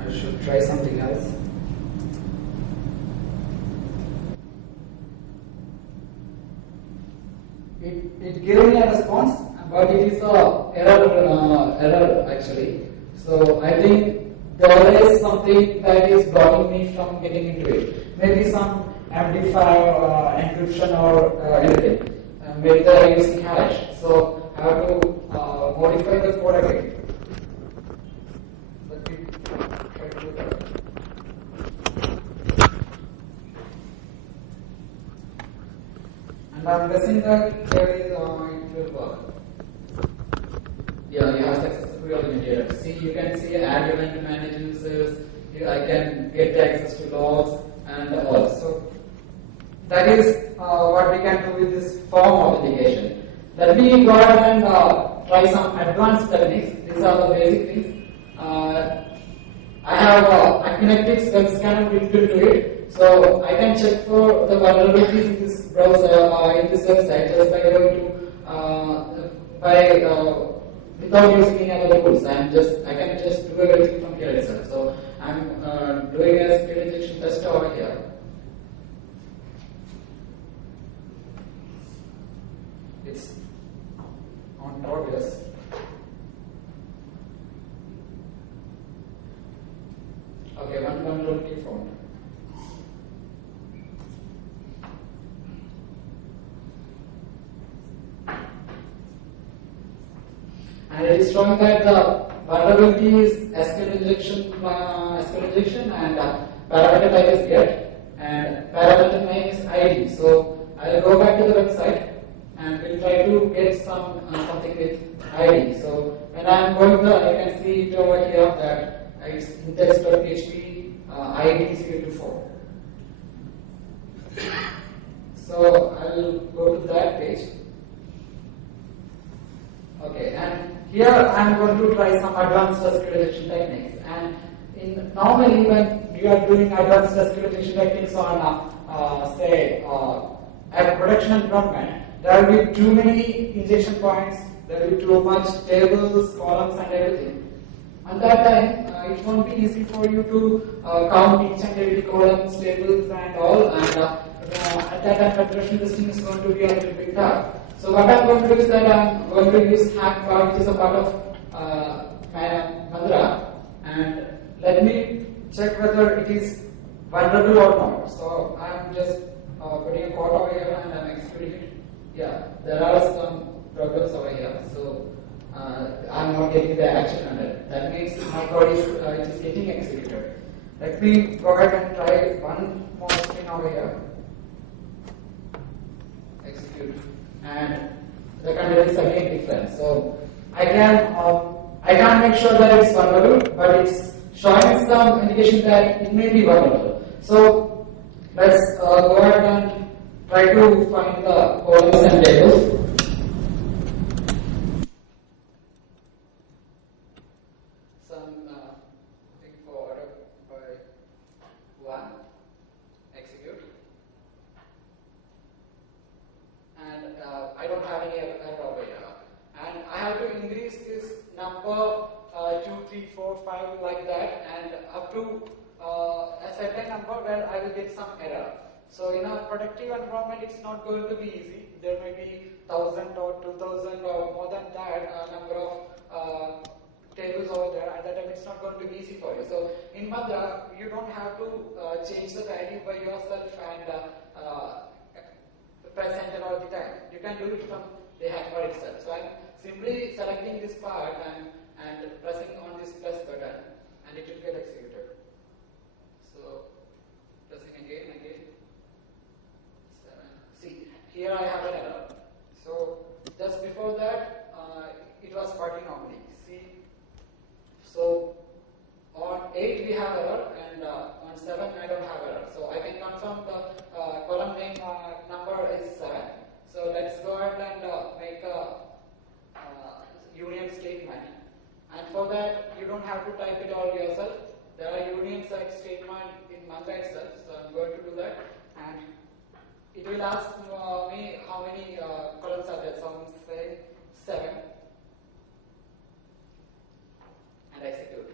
I should try something else. It gave me a response, but it is a error actually. So I think there is something that is blocking me from getting into it. Maybe some amplifier encryption or anything. Maybe they are using hash. So I have to modify the code again. Let me try to do that. And I'm guessing that there is it will work. Yeah, you have successfully authenticated. See, you can see add event to manage users. I can get access to logs and all. So that is what we can do with this form authentication. Let me go ahead and try some advanced techniques. These are the basic things. I have Actinetics web scanner built into it, so I can check for the vulnerabilities in this browser, in this website, just by going to without using any other tools. I can just do everything from here itself. So I'm doing a speed injection test over here. It's on progress. Okay, one vulnerability found. And it is showing that the vulnerability is SQL injection and parameter type is get and parameter name is ID. So I'll go back to the website and we'll try to get something with ID. So when I'm going there, you can see it over here that it's index.php ID is equal to 4. So I'll go to that page. Okay, and here I'm going to try some advanced SQL injection techniques. And normally when you are doing advanced SQL injection techniques on, say, a production environment, there will be too many injection points, there will be too much tables, columns, and everything. At that time, it won't be easy for you to count each and every columns, tables, and all. And at that time, production testing is going to be a little bit tough. So what I'm going to do is that I'm going to use hack part, which is a part of Mandra, and let me check whether it is vulnerable or not. So I'm just putting a code over here and I'm executing it. Yeah, there are some problems over here. So I'm not getting the action on it. That means my code is it is getting executed. Let me go ahead and try one more thing over here. Execute. And the content is again different. So I can make sure that it's vulnerable, but it's showing some indication that it may be vulnerable. So let's go ahead and try to find the columns and tables. Something for by 1. Execute. And I don't have any error over here. And I have to increase this number 2, 3, 4, 5 like that, and up to a certain number where I will get some error. So in a productive environment, it's not going to be easy. There may be 1,000 or 2,000 or more than that number of tables over there. At that time, it's not going to be easy for you. So in Mandra, you don't have to change the value by yourself and press enter all the time. You can do it from the hack bar itself. So I'm simply selecting this part and pressing on this plus button, and it will get executed. So pressing again. 7. See, here I have an error. So just before that, it was party normally. See, so on 8 we have error, and on 7 I don't have error. So I can confirm the column name number is 7. So let's go ahead and make a union statement. And for that, you don't have to type it all yourself. There are union statement in Mandra itself. So I'm going to do that, and it will ask me how many columns are there. So I'm saying 7, and execute.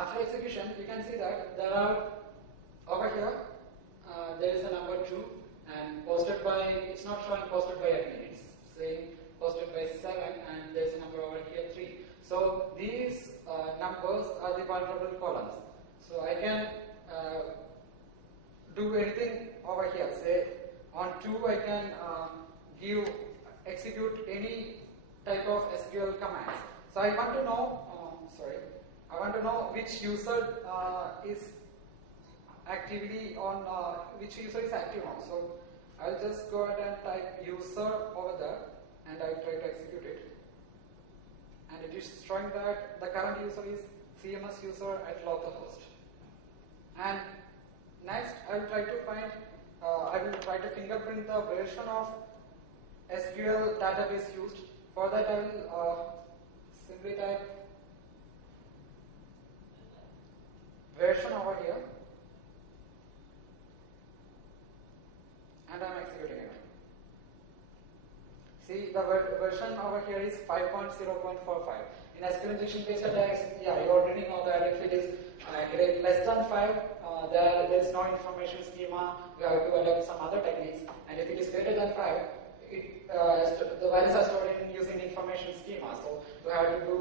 After execution, you can see that there are over here there is a number 2 and posted by, it's not showing posted by admin, it's saying posted by 7 and there's a number over here 3. So these numbers are the vulnerable columns. So I can do anything over here. Say on 2 I can execute any type of SQL commands. So I want to know, I want to know which user is actively on, which user is active on. So I'll just go ahead and type user over there and I'll try to execute it. And it is showing that the current user is CMS user at localhost. And next I will try to find, I will try to fingerprint the version of SQL database used. For that I will simply type version over here and I'm executing it. See, the version over here is 5.0.45. In SQL injection based attacks, yeah, you already know that if it is less than 5, there is no information schema, you have to adopt some other techniques, and if it is greater than 5, the values are stored in using information schema, so you have to do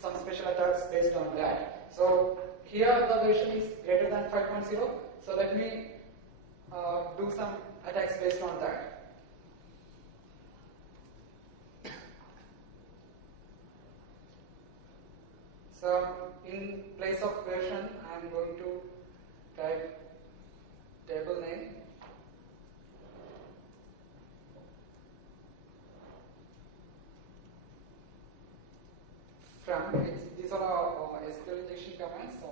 some special attacks based on that. So here the version is greater than 5.0, so let me do some attacks based on that. So in place of version, I am going to type table name. From these are SQL injection commands, so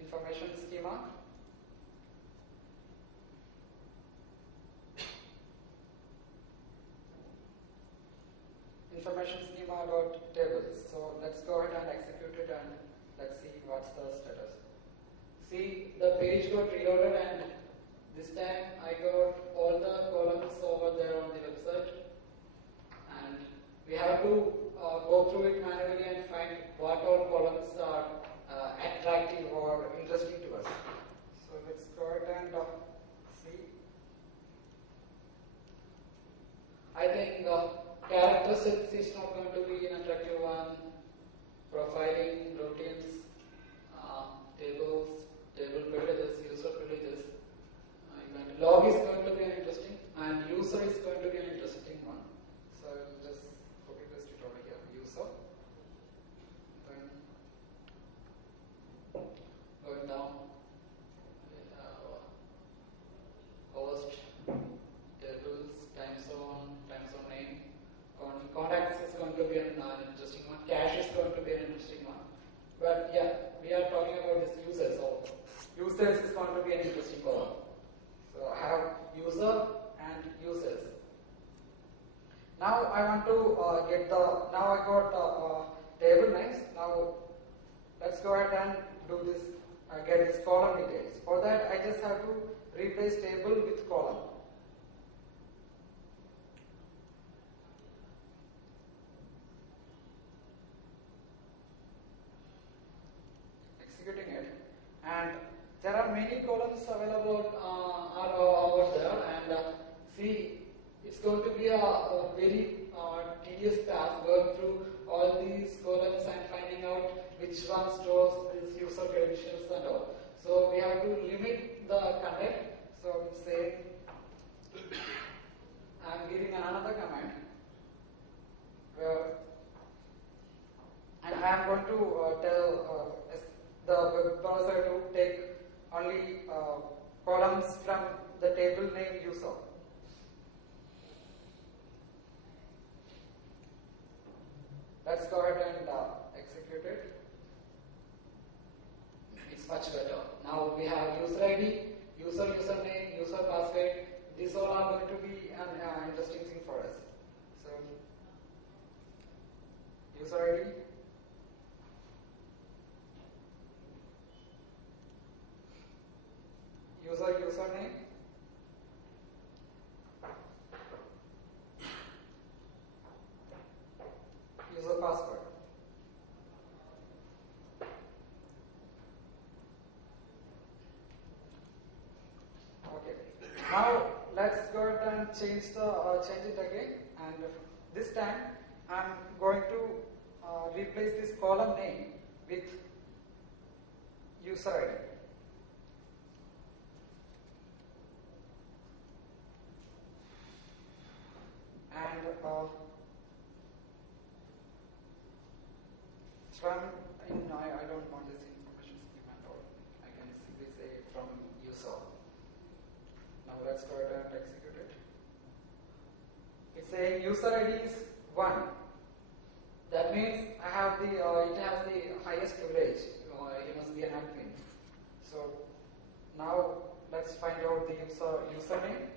information schema. Information schema about tables. So let's go ahead and execute it and let's see what's the status. See, the page got reloaded and this time I got all the columns over there on the website, and we have to go through it manually and find what all columns are attractive or interesting to us. So let's go ahead and see. I think character sets is not going to be an attractive one. Profiling, routines, tables, table privileges, user privileges. Log is going to be an interesting, and user is going to be an interesting one. So I'll just copy paste it over here. User. Then going down. Host, tables, time zone name. Contacts is going to be an interesting one. Cache is going to be an interesting one. But yeah, we are talking about this users. So users is going to be an interesting column. So I have user and users. Now I want to get the, now I got table names. Now let's go ahead and do this, get this column details. For that I just have to replace table with column. Executing it, and there are many columns available are over there, and see, it's going to be a very tedious task going through all these columns and finding out which one stores these user credentials and all. So we have to limit the content. So say I'm giving another command where, and I am going to tell the web browser to take only columns from the table name user. Let's go ahead and execute it. It's much better. Now we have user ID, username, user password. These all are going to be an interesting thing for us. So user ID, username, user password. change it again, and this time I'm going to replace this column name with user ID. And I don't want this information schema at all. I can simply say from user. Now let's go ahead and execute it. It's saying user ID is 1. That means I have the it has the highest privilege. He must be an admin. So now let's find out the username.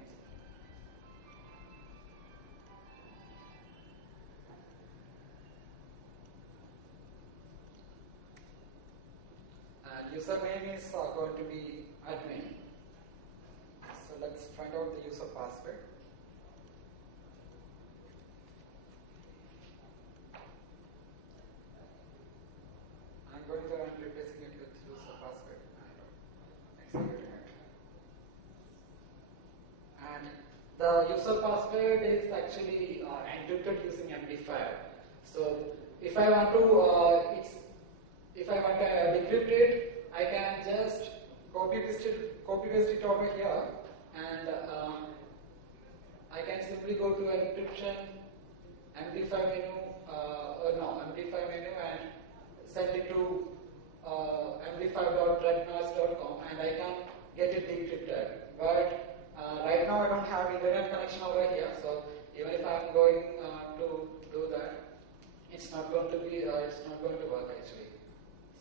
And username is going to be admin. So let's find out the user password. I'm going to and replacing it with user password and executing it. And the user password is actually encrypted using MD5. So if I want to decrypt it, I can just copy paste it over here, and I can simply go to encryption MD5 menu, MD5 menu, and send it to md5.rednoise.com, and I can get it decrypted. But right now I don't have internet connection over here, so even if I'm going to do that, it's not going to work actually.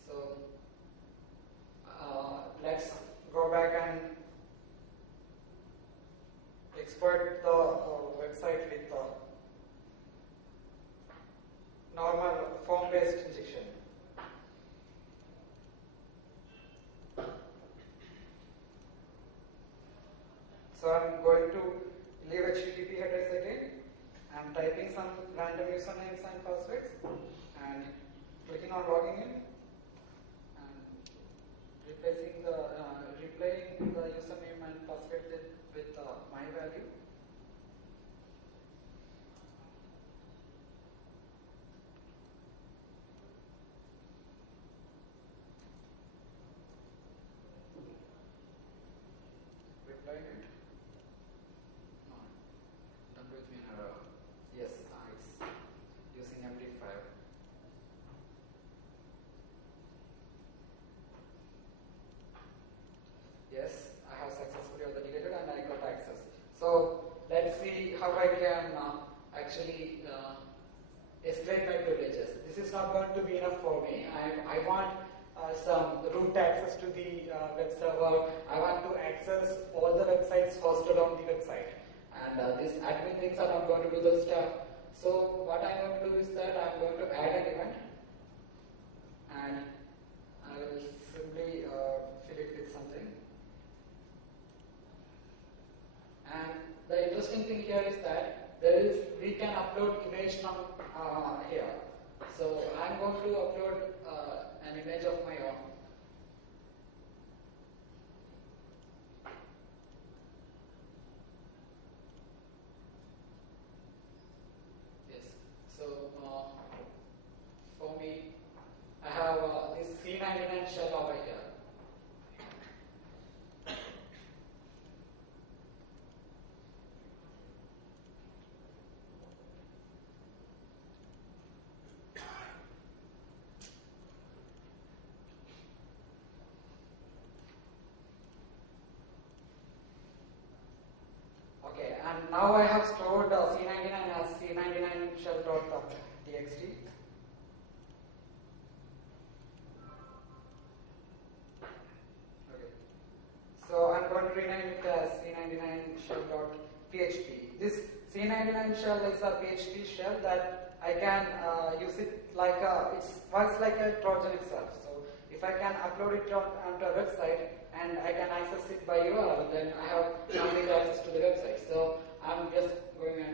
So let's go back and export the website with normal form-based injection. So I'm going to leave HTTP headers again. I'm typing some random usernames and passwords and clicking on logging in and replaying the username and password with my value. Replying it. No, done with me an error. Yes, it's using MD5. Yes, I have successfully authenticated and I got access. So let's see how I can actually escalate my privileges. This is not going to be enough for me. I want some root access to the web server. I want to access all the websites hosted on the website. And these admin things are not going to do the stuff. So what I'm going to do is that I'm going to add an event, and I will simply fill it with something. And the interesting thing here is that we can upload image from here. So I'm going to upload an image of my own. Yes. So for me, I have this C99 shell over here. Okay, and now I have stored C99 as C99 shell.txt. Okay, so I'm going to rename it as C99 shell.php. This C99 shell is a PHP shell that I can use it like it works like a Trojan itself. So if I can upload it onto a website and I can access it by URL, then I have complete access to the website. So I'm just going and